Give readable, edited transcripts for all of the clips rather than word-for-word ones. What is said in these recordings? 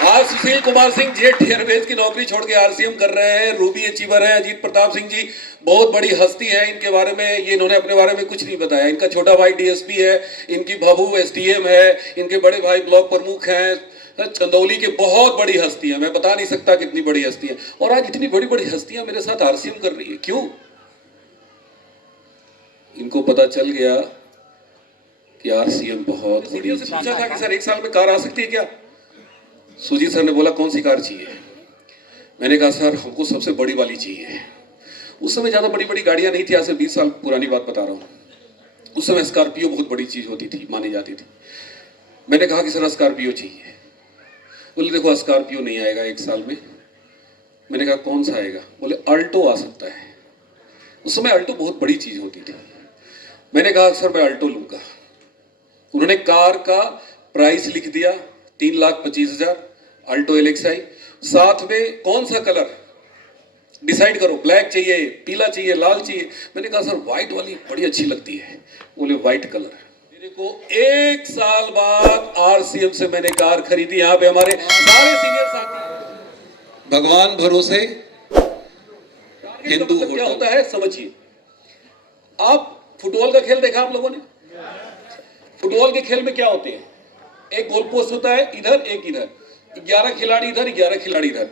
आज Sushil Kumar Singh jet Airways की नौकरी छोड़ के आरसीएम कर रहे हैं। रूबी अचीवर है। अजीत प्रताप सिंह जी बहुत बड़ी हस्ती है। इनके बारे में ये इन्होंने अपने बारे में कुछ नहीं बताया। इनका छोटा भाई डीएसपी है, इनकी बहू एसडीएम है, इनके बड़े भाई ब्लॉक प्रमुख हैं। चंदौली के बहुत बड़ी हस्ती है, मैं बता नहीं सकता कितनी बड़ी हस्ती है। और आज इतनी बड़ी बड़ी हस्तियां मेरे साथ आरसीएम कर रही है, क्यों? इनको पता चल गया कि आरसीएम बहुत बड़ी। पूछा था कि सर 1 साल में कार आ सकती है क्या? सुजीत सर ने बोला कौन सी कार चाहिए? मैंने कहा सर हमको सबसे बड़ी वाली चाहिए। उस समय ज़्यादा बड़ी बड़ी गाड़ियां नहीं थी, आज से 20 साल पुरानी बात बता रहा हूँ। उस समय स्कॉर्पियो बहुत बड़ी चीज़ होती थी, मानी जाती थी। मैंने कहा कि सर स्कॉर्पियो चाहिए। बोले देखो स्कॉर्पियो नहीं आएगा 1 साल में। मैंने कहा कौन सा आएगा? बोले अल्टो आ सकता है। उस समय अल्टो बहुत बड़ी चीज़ होती थी। मैंने कहा सर मैं अल्टो लूँगा। उन्होंने कार का प्राइस लिख दिया 3,25,000, अल्टो एलेक्साई। साथ में कौन सा कलर डिसाइड करो, ब्लैक चाहिए, पीला चाहिए, लाल चाहिए। मैंने कहा सर व्हाइट वाली बड़ी अच्छी लगती है। बोले व्हाइट कलर। मेरे को 1 साल बाद आरसीएम से मैंने कार खरीदी। यहाँ पे हमारे सारे सीनियर साथी, भगवान भरोसे हिंदू क्या होता है समझिए। आप फुटबॉल का खेल देखा आप लोगों ने? फुटबॉल के खेल में क्या होते हैं? एक गोल पोस्ट होता है इधर, एक इधर, 11 खिलाड़ी इधर, 11 खिलाड़ी इधर।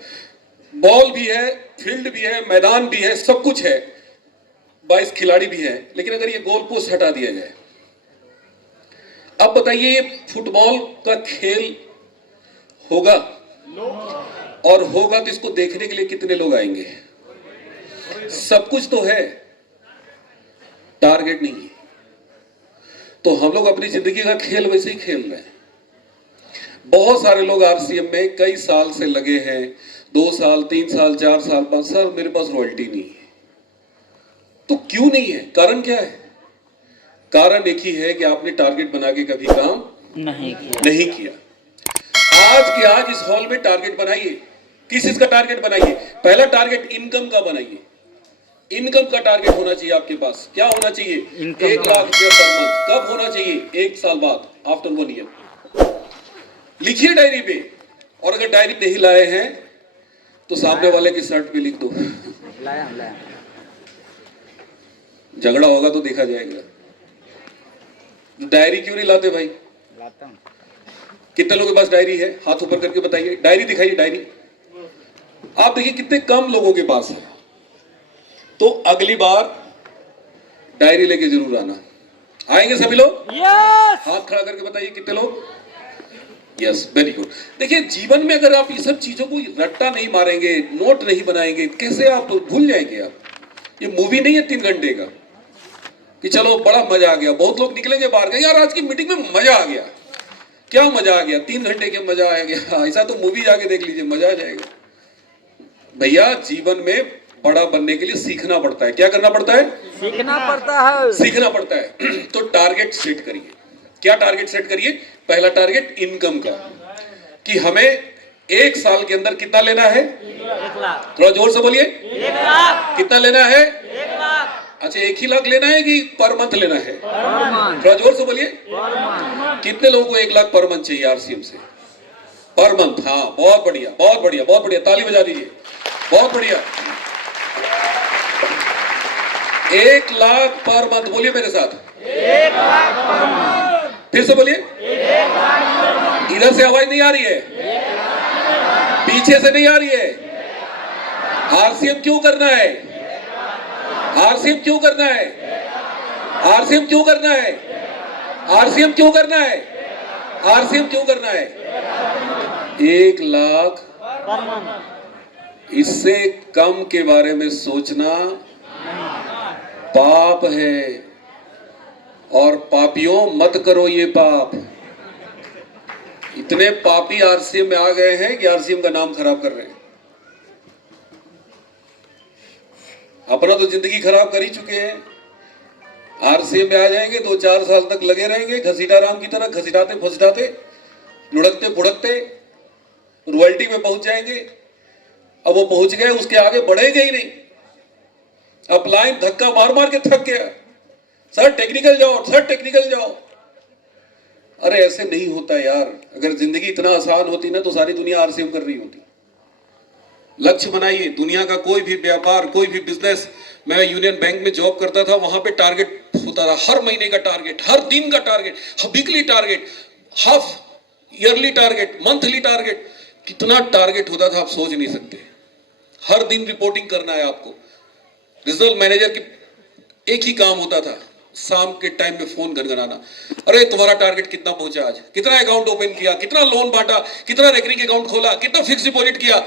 बॉल भी है, फील्ड भी है, मैदान भी है, सब कुछ है, 22 खिलाड़ी भी है। लेकिन अगर ये गोल पोस्ट हटा दिया जाए, अब बताइए ये फुटबॉल का खेल होगा? और होगा तो इसको देखने के लिए कितने लोग आएंगे? सब कुछ तो है, टारगेट नहीं है। तो हम लोग अपनी जिंदगी का खेल वैसे ही खेल रहे हैं। बहुत सारे लोग आरसीएम में कई साल से लगे हैं, 2 साल, 3 साल, 4 साल, 5 साल। मेरे पास रॉयल्टी नहीं है। तो क्यों नहीं है? कारण क्या है? कारण एक ही है कि आपने टारगेट बना के कभी काम नहीं किया। आज के आज इस हॉल में टारगेट बनाइए। किस चीज का टारगेट बनाइए? पहला टारगेट इनकम का बनाइए। इनकम का टारगेट होना चाहिए आपके पास। क्या होना चाहिए? 1 लाख रुपया पर मंथ। कब होना चाहिए? 1 साल बाद, आफ्टर 1 ईयर। लिखिए डायरी पे। और अगर डायरी नहीं लाए हैं तो सामने वाले की शर्ट पे लिख दो। लाया। झगड़ा होगा तो देखा जाएगा। डायरी क्यों नहीं लाते भाई? लाता हूं। कितने लोगों के पास डायरी है? हाथ ऊपर करके बताइए। डायरी दिखाइए, डायरी। आप देखिए कितने कम लोगों के पास है। तो अगली बार डायरी लेके जरूर आना। आएंगे सभी लोग? यस। हाथ खड़ा करके बताइए कितने लोग? Yes, very good. देखिए जीवन में अगर आप ये सब चीजों को रट्टा नहीं मारेंगे, नोट नहीं बनाएंगे, कैसे आप भूल जाएंगे? आप ये मूवी नहीं है 3 घंटे का कि चलो बड़ा मजा आ गया। बहुत लोग निकलेंगे बाहर के, यार आज की मीटिंग में मजा आ गया। क्या मजा आ गया? 3 घंटे के मजा आ गया। ऐसा तो मूवी जाके देख लीजिए, मजा आ जाएगा। भैया जीवन में बड़ा बनने के लिए सीखना पड़ता है। क्या करना पड़ता है? सीखना पड़ता है। तो टारगेट सेट करिए। क्या टारगेट सेट करिए? पहला टारगेट इनकम का, कि हमें 1 साल के अंदर कितना लेना है? 1 लाख। थोड़ा जोर से बोलिए। 1 लाख। कितना लेना है? 1 लाख। अच्छा 1 ही लाख लेना है कि पर मंथ लेना है? थोड़ा जोर से बोलिए। कितने लोगों को 1 लाख पर मंथ चाहिए आरसीएम से? Per month. हाँ बहुत बढ़िया, बहुत बढ़िया, बहुत बढ़िया। ताली बजा दीजिए। बहुत बढ़िया। 1 लाख पर मंथ। बोलिए मेरे साथ। 1 लाख पर मंथ। फिर से बोलिए। 1 लाख। इधर से आवाज नहीं आ रही है, पीछे से नहीं आ रही है। आरसीएम क्यों करना है? आरसीएम क्यों करना है? आरसीएम क्यों करना है? आरसीएम क्यों करना है? आरसीएम क्यों करना है? 1 लाख पर मंथ। इससे कम के बारे में सोचना पाप है। और पापियों मत करो ये पाप। इतने पापी आरसीएम में आ गए हैं कि आरसीएम का नाम खराब कर रहे हैं। अपना तो जिंदगी खराब कर ही चुके हैं। आरसीएम में आ जाएंगे, 2-4 साल तक लगे रहेंगे घसीटा राम की तरह, घसीटाते फसीटाते, लुढ़कते फुड़कते, रॉयल्टी में पहुंच जाएंगे। अब वो पहुंच गए, उसके आगे बढ़ेंगे ही नहीं। अब लाइन धक्का मार मार के थक गया। सर टेक्निकल जाओ, सर टेक्निकल जाओ। अरे ऐसे नहीं होता यार, अगर जिंदगी इतना आसान होती ना तो सारी दुनिया आरसीएम कर रही होती। लक्ष्य बनाइए। दुनिया का कोई भी व्यापार, कोई भी बिजनेस, मैं यूनियन बैंक में जॉब करता था, वहां पे टारगेट होता था, हर महीने का टारगेट, हर दिन का target, weekly target, half yearly target, monthly target, कितना टारगेट होता था आप सोच नहीं सकते। हर दिन रिपोर्टिंग करना है आपको। रिजनल मैनेजर की एक ही काम होता था, शाम के टाइम में फोन गनगनाना, अरे तुम्हारा टारगेट कितना पहुंचा आज, कितना अकाउंट ओपन किया, कितना लोन बांटा, कितना रेकरिंग अकाउंट खोला, कितना फिक्स डिपॉजिट किया।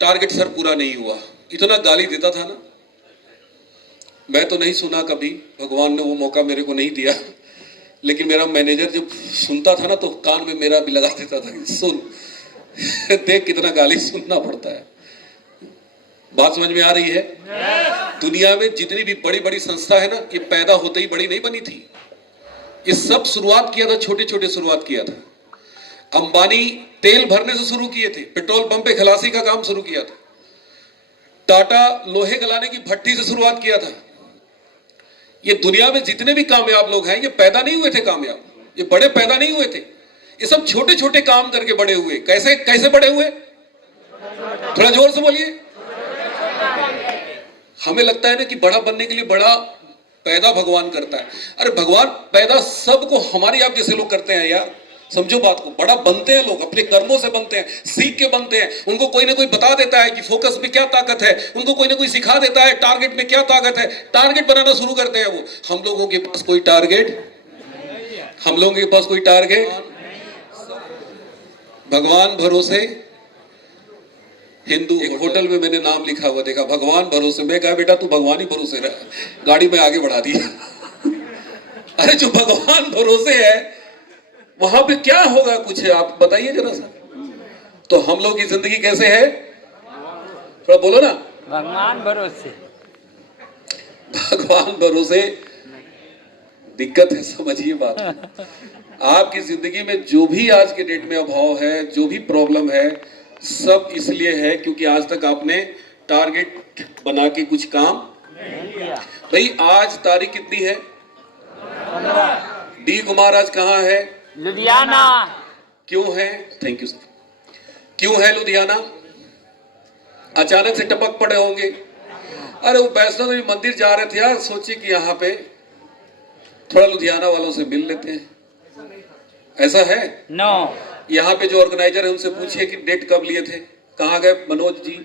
टारगेट सर पूरा नहीं हुआ, इतना गाली देता था ना। मैं तो नहीं सुना कभी, भगवान ने वो मौका मेरे को नहीं दिया, लेकिन मेरा मैनेजर जब सुनता था ना तो कान में मेरा भी लगा देता था, सुन देख कितना गाली सुनना पड़ता है। बात समझ में आ रही है? दुनिया में जितनी भी बड़ी बड़ी संस्था है ना, ये पैदा होते ही बड़ी नहीं बनी थी। ये सब शुरुआत किया था, छोटे छोटे शुरुआत किया था। अंबानी तेल भरने से शुरू किए थे, पेट्रोल पंप पे खलासी का काम शुरू किया था। टाटा लोहे गलाने की भट्टी से शुरुआत किया था। ये दुनिया में जितने भी कामयाब लोग हैं, ये पैदा नहीं हुए थे कामयाब, ये बड़े पैदा नहीं हुए थे, ये सब छोटे छोटे काम करके बड़े हुए। कैसे कैसे बड़े हुए? थोड़ा जोर से बोलिए। हमें लगता है ना कि बड़ा बनने के लिए बड़ा पैदा भगवान करता है। अरे भगवान पैदा सबको हमारे आप जैसे लोग करते हैं यार, समझो बात को। बड़ा बनते हैं लोग, अपने कर्मों से बनते हैं, सीख के बनते हैं। उनको कोई ना कोई बता देता है कि फोकस में क्या ताकत है, उनको कोई ना कोई सिखा देता है टारगेट में क्या ताकत है, टारगेट बनाना शुरू करते हैं वो। हम लोगों के पास कोई टारगेट, हम लोगों के पास कोई टारगेट, भगवान भरोसे। हिंदू एक होटल में मैंने नाम लिखा हुआ देखा, भगवान भरोसे। मैं कहा बेटा तू भगवान ही भरोसे रह, गाड़ी में आगे बढ़ा दिया। अरे जो भगवान भरोसे है वहां पे क्या होगा, कुछ है आप बताइए जरा सा। तो हम लोग की जिंदगी कैसे है, थोड़ा बोलो ना। भगवान भरोसे, भगवान भरोसे दिक्कत है, समझिए बात। आपकी जिंदगी में जो भी आज के डेट में अभाव है, जो भी प्रॉब्लम है, सब इसलिए है क्योंकि आज तक आपने टारगेट बना के कुछ काम नहीं किया। भाई आज तारीख कितनी है? डी कुमार आज कहाँ है? लुधियाना। क्यों है? Thank you sir. क्यों है लुधियाना? अचानक से टपक पड़े होंगे। अरे वो वैष्णो देवी मंदिर जा रहे थे यार, सोचिए कि यहाँ पे थोड़ा लुधियाना वालों से मिल लेते हैं, ऐसा है? नो। यहाँ पे जो ऑर्गेनाइजर है उनसे पूछिए कि डेट कब लिए थे, कहाँ गए मनोज जी,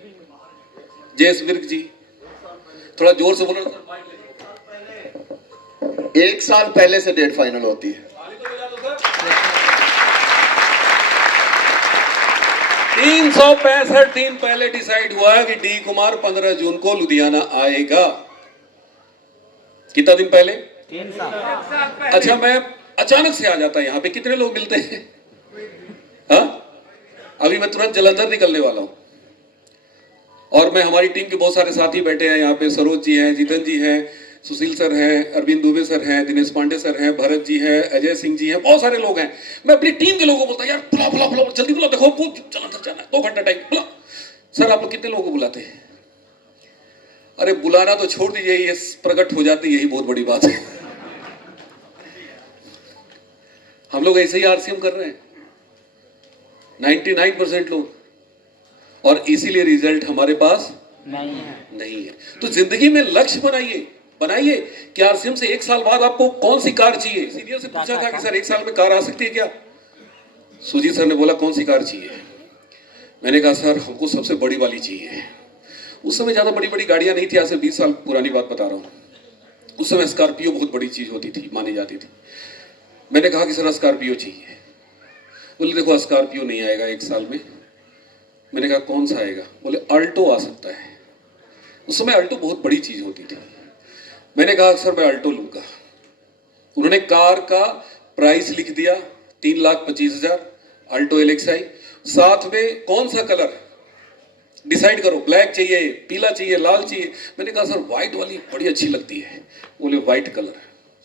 जयेश विर्क जी, थोड़ा जोर से बोलो। 1 साल पहले से डेट फाइनल होती है। 365 दिन पहले डिसाइड हुआ है कि डी कुमार 15 जून को लुधियाना आएगा। कितना दिन पहले? 3 साल। अच्छा, मैं अचानक से आ जाता है यहाँ पे, कितने लोग मिलते हैं? हाँ, अभी मैं तुरंत जलंधर निकलने वाला हूँ और मैं, हमारी टीम के बहुत सारे साथी बैठे हैं यहाँ पे। सरोज जी हैं, जीतन जी हैं, सुशील सर हैं, अरविंद दुबे सर हैं, दिनेश पांडे सर हैं, भरत जी हैं, अजय सिंह जी हैं, बहुत सारे लोग हैं। मैं अपनी टीम के लोगों को बोलता यार बुला बुला बुला, जल्दी बुला, देखो जलंधर जाना है, 2 घंटा टाइम, बुला। सर आप लोग कितने लोगों को बुलाते हैं? अरे बुलाना तो छोड़ दीजिए, ये प्रकट हो जाती, यही बहुत बड़ी बात है। हम लोग ऐसे ही आरसीएम कर रहे हैं 99% लोग, और इसीलिए रिजल्ट हमारे पास नहीं है। तो जिंदगी में लक्ष्य बनाइए कि आरसीएम से 1 साल बाद आपको कौन सी कार चाहिए। सीनियर से पूछा था कि सर 1 साल में कार आ सकती है क्या? सुजीत सर ने बोला कौन सी कार चाहिए? मैंने कहा सर हमको सबसे बड़ी वाली चाहिए। उस समय ज्यादा बड़ी बड़ी गाड़ियां नहीं थी, आज से 20 साल पुरानी बात बता रहा हूं। उस समय स्कॉर्पियो बहुत बड़ी चीज होती थी, मानी जाती थी। मैंने कहा कि सर स्कॉर्पियो चाहिए। बोले देखो स्कॉर्पियो नहीं आएगा 1 साल में। मैंने कहा कौन सा आएगा? बोले अल्टो आ सकता है। उस समय अल्टो बहुत बड़ी चीज होती थी। मैंने कहा सर मैं अल्टो लूंगा। उन्होंने कार का प्राइस लिख दिया 3,25,000, अल्टो एलेक्साई। साथ में कौन सा कलर डिसाइड करो, ब्लैक चाहिए, पीला चाहिए, लाल चाहिए। मैंने कहा सर व्हाइट वाली बड़ी अच्छी लगती है। बोले व्हाइट कलर।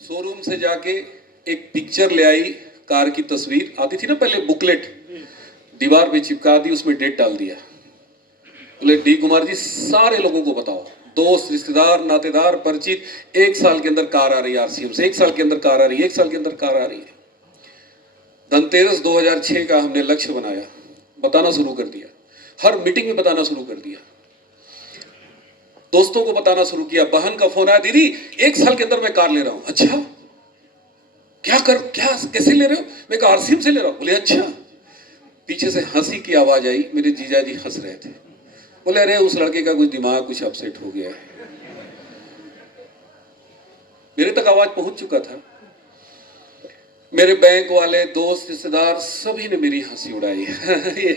शोरूम से जाके एक पिक्चर ले आई, कार की तस्वीर आती थी ना पहले, बुकलेट, दीवार पे चिपका दी, उसमें डेट डाल दिया। बोले डी कुमार जी सारे लोगों को बताओ, दोस्त रिश्तेदार नातेदार परिचित, 1 साल के अंदर कार आ रही है आरसीएम से, 1 साल के अंदर कार आ रही है, 1 साल के अंदर कार आ रही है। धनतेरस 2006 का हमने लक्ष्य बनाया, बताना शुरू कर दिया, हर मीटिंग में बताना शुरू कर दिया, दोस्तों को बताना शुरू किया। बहन का फोन आया, दीदी 1 साल के अंदर मैं कार ले रहा हूं। अच्छा, क्या कैसे ले रहे हो? मैं कहा आरसीएम से ले रहा हूं। बोले अच्छा। पीछे से हंसी की आवाज आई, मेरे जीजा जी हंस रहे थे। बोले अरे उस लड़के का कुछ दिमाग कुछ अपसेट हो गया है। मेरे तक आवाज पहुंच चुका था। मेरे बैंक वाले, दोस्त, रिश्तेदार सभी ने मेरी हंसी उड़ाई।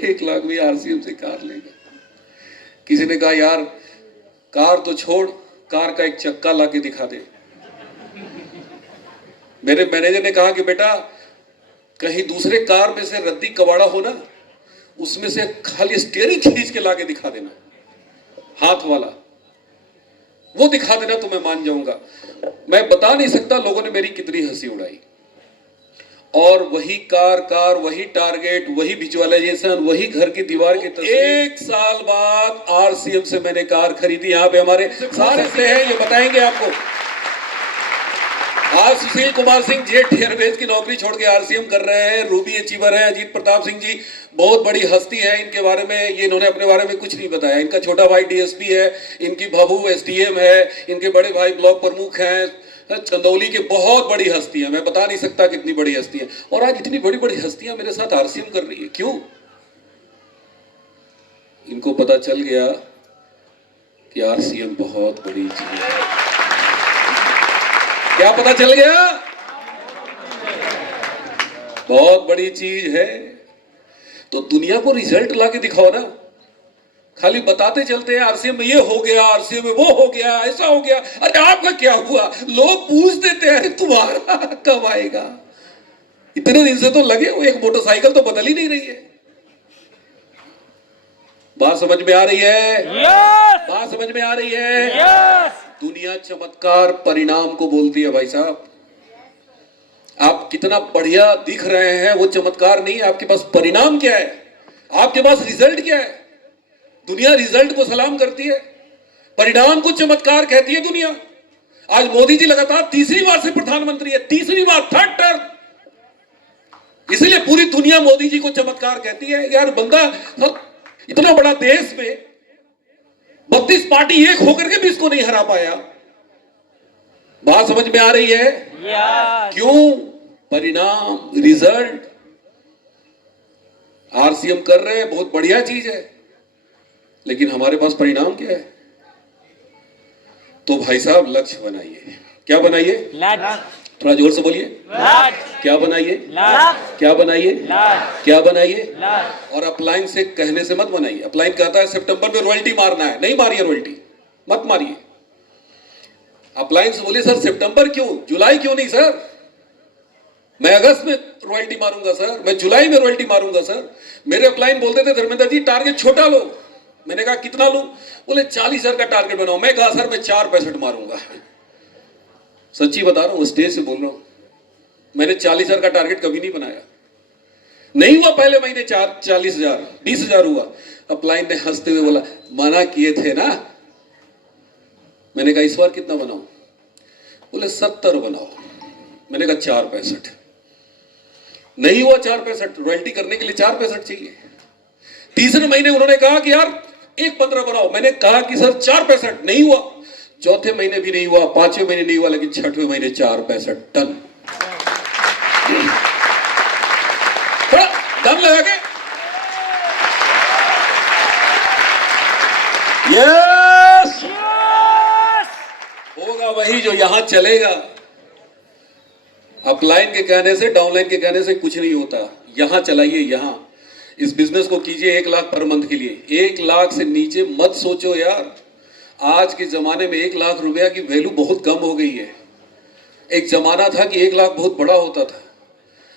1 लाख भी आरसीएम से कार लेगा। किसी ने कहा यार कार तो छोड़, कार का एक चक्का लाके दिखा दे। मेरे मैनेजर ने कहा कि बेटा कहीं दूसरे कार में से रद्दी कबाड़ा हो ना, उसमें से खाली स्टीयरिंग खींच के लाके दिखा देना, हाथ वाला वो दिखा देना तो मैं मान जाऊंगा। मैं बता नहीं सकता लोगों ने मेरी कितनी हंसी उड़ाई। और वही कार, वही टारगेट, वही विजुअलाइजेशन, वही घर की दीवार की तस्वीर। 1 साल बाद आरसीएम से मैंने कार खरीदी। यहाँ पे हमारे सारे से हैं, ये बताएंगे आपको। आज सुशील कुमार सिंह जेट एयरवेज की नौकरी छोड़ के आरसीएम कर रहे हैं। रूबी अचीवर है। अजीत प्रताप सिंह जी बहुत बड़ी हस्ती है, इनके बारे में ये इन्होंने अपने बारे में कुछ नहीं बताया। इनका छोटा भाई डीएसपी है, इनकी भाभू एसडीएम है, इनके बड़े भाई ब्लॉक प्रमुख हैं। चंदौली की बहुत बड़ी हस्ती है, मैं बता नहीं सकता कितनी बड़ी हस्ती है। और आज इतनी बड़ी बड़ी हस्तियां मेरे साथ आरसीएम कर रही है। क्यों? इनको पता चल गया कि आरसीएम बहुत बड़ी चीज है। क्या पता चल गया? बहुत बड़ी चीज है। तो दुनिया को रिजल्ट लाके दिखाओ ना, खाली बताते चलते हैं आरसीएम में ये हो गया, आरसीएम में वो हो गया, ऐसा हो गया। अरे आपका क्या हुआ? लोग पूछ देते हैं तुम्हारा कब आएगा? इतने दिन से तो लगे हो, एक मोटरसाइकिल तो बदल ही नहीं रही है। बात समझ में आ रही है? यस बात समझ में आ रही है? यस। दुनिया चमत्कार परिणाम को बोलती है भाई साहब। आप कितना बढ़िया दिख रहे हैं वो चमत्कार नहीं है, आपके पास परिणाम क्या है, आपके पास रिजल्ट क्या है। दुनिया रिजल्ट को सलाम करती है, परिणाम को चमत्कार कहती है दुनिया। आज मोदी जी लगातार 3री बार से प्रधानमंत्री है, 3री बार, 3rd टर्म। इसलिए पूरी दुनिया मोदी जी को चमत्कार कहती है। यार बंदा इतना बड़ा देश में 32 पार्टी एक होकर के भी इसको नहीं हरा पाया। बात समझ में आ रही है? यस। क्यों? परिणाम, रिजल्ट। आरसीएम कर रहे हैं, बहुत बढ़िया चीज है, लेकिन हमारे पास परिणाम क्या है? तो भाई साहब लक्ष्य बनाइए। क्या बनाइए? लक्ष्य। थोड़ा जोर से बोलिए। लक्ष्य। क्या बनाइए? लक्ष्य। क्या बनाइए? लक्ष्य। क्या बनाइए? लक्ष्य। और अपलाइन से कहने से मत बनाइए। अपलाइन कहता है सितंबर में रॉयल्टी मारना है, नहीं मारिए रॉयल्टी, मत मारिए। अपलाइन से बोलिए सर सितंबर क्यों, जुलाई क्यों नहीं सर? मैं अगस्त में रॉयल्टी मारूंगा सर, मैं जुलाई में रॉयल्टी मारूंगा सर। मेरे अपलाइन बोलते थे धर्मेंद्र जी टारगेट छोटा लो। मैंने कहा कितना लूं? बोले 40,000 का टारगेट बनाओ। मैं कहा सर मैं 4.65 मारूंगा। सच्ची बता रहा हूं, स्टेज से बोल रहा हूं, मैंने 40,000 का टारगेट कभी नहीं बनाया। नहीं हुआ पहले महीने 40,000, 20,000 हुआ। अपलाइन ने हंसते हुए बोला मना किए थे ना। मैंने कहा इस बार कितना बनाऊं? बोले 70 बनाओ। मैंने कहा 4.65। नहीं हुआ 4.65, रॉयल्टी करने के लिए 4.65 चाहिए। 3रे महीने उन्होंने कहा कि यार 1.15 बनाओ। मैंने कहा कि सर 4.65, नहीं हुआ। 4थे महीने भी नहीं हुआ, 5वें महीने नहीं हुआ, लेकिन 6वें महीने 4.65 टन। थोड़ा दम लगा के यस, होगा वही जो यहां चलेगा। अपलाइन के कहने से, डाउनलाइन के कहने से कुछ नहीं होता। यहां चलाइए, यहां इस बिजनेस को कीजिए 1 लाख पर मंथ के लिए। 1 लाख से नीचे मत सोचो यार। आज के जमाने में 1 लाख रुपया की वैल्यू बहुत कम हो गई है। एक जमाना था कि 1 लाख बहुत बड़ा होता था।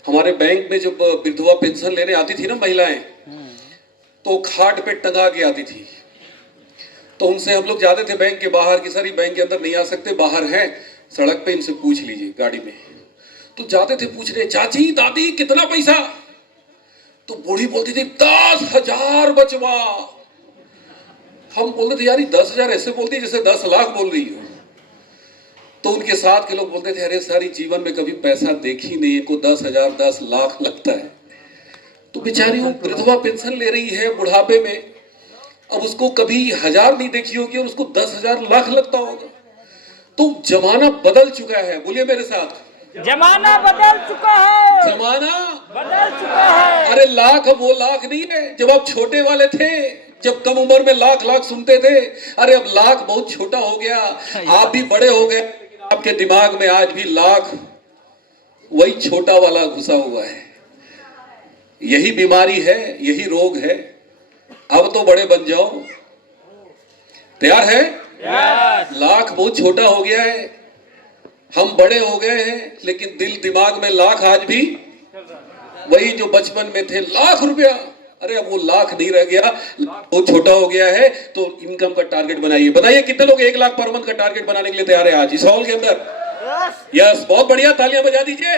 हमारे बैंक में जब विधवा पेंशन लेने आती थी ना महिलाएं, तो खाट पे टंगा के आती थी। तो उनसे हम लोग जाते थे बैंक के बाहर कि सर ये बैंक के अंदर नहीं आ सकते, बाहर हैं सड़क पे, इनसे पूछ लीजिए गाड़ी में। तो जाते थे पूछने, चाची दादी कितना पैसा? तो बूढ़ी बोलती थी 10,000 बचवा। हम बोलते थे यार 10,000 ऐसे बोलती जैसे 10 लाख बोल रही हो। तो उनके साथ के लोग बोलते थे, अरे सारी जीवन में कभी पैसा देखी नहीं, को 10,000 10 लाख लगता है। तो बेचारी वो विधवा पेंशन ले रही है बुढ़ापे में, अब उसको कभी 1000 नहीं देखी होगी और उसको 10,000 लाख लगता होगा। तो जमाना बदल चुका है, बोलिए मेरे साथ, जमाना बदल चुका है, जमाना बदल चुका है। अरे लाख अब वो लाख नहीं है जब आप छोटे वाले थे, जब कम उम्र में लाख लाख सुनते थे। अरे अब लाख बहुत छोटा हो गया, आप भी बड़े हो गए, लेकिन आपके दिमाग में आज भी लाख वही छोटा वाला घुसा हुआ है। यही बीमारी है, यही रोग है। अब तो बड़े बन जाओ, तैयार है? लाख बहुत छोटा हो गया है, हम बड़े हो गए हैं, लेकिन दिल दिमाग में लाख आज भी वही जो बचपन में थे, लाख रुपया। अरे अब वो लाख नहीं रह गया, बहुत छोटा हो गया है। तो इनकम का टारगेट बनाइए। बताइए कितने लोग 1 लाख पर मंथ का टारगेट बनाने के लिए तैयार है आज इस हॉल के अंदर? यस, बहुत बढ़िया, तालियां बजा दीजिए।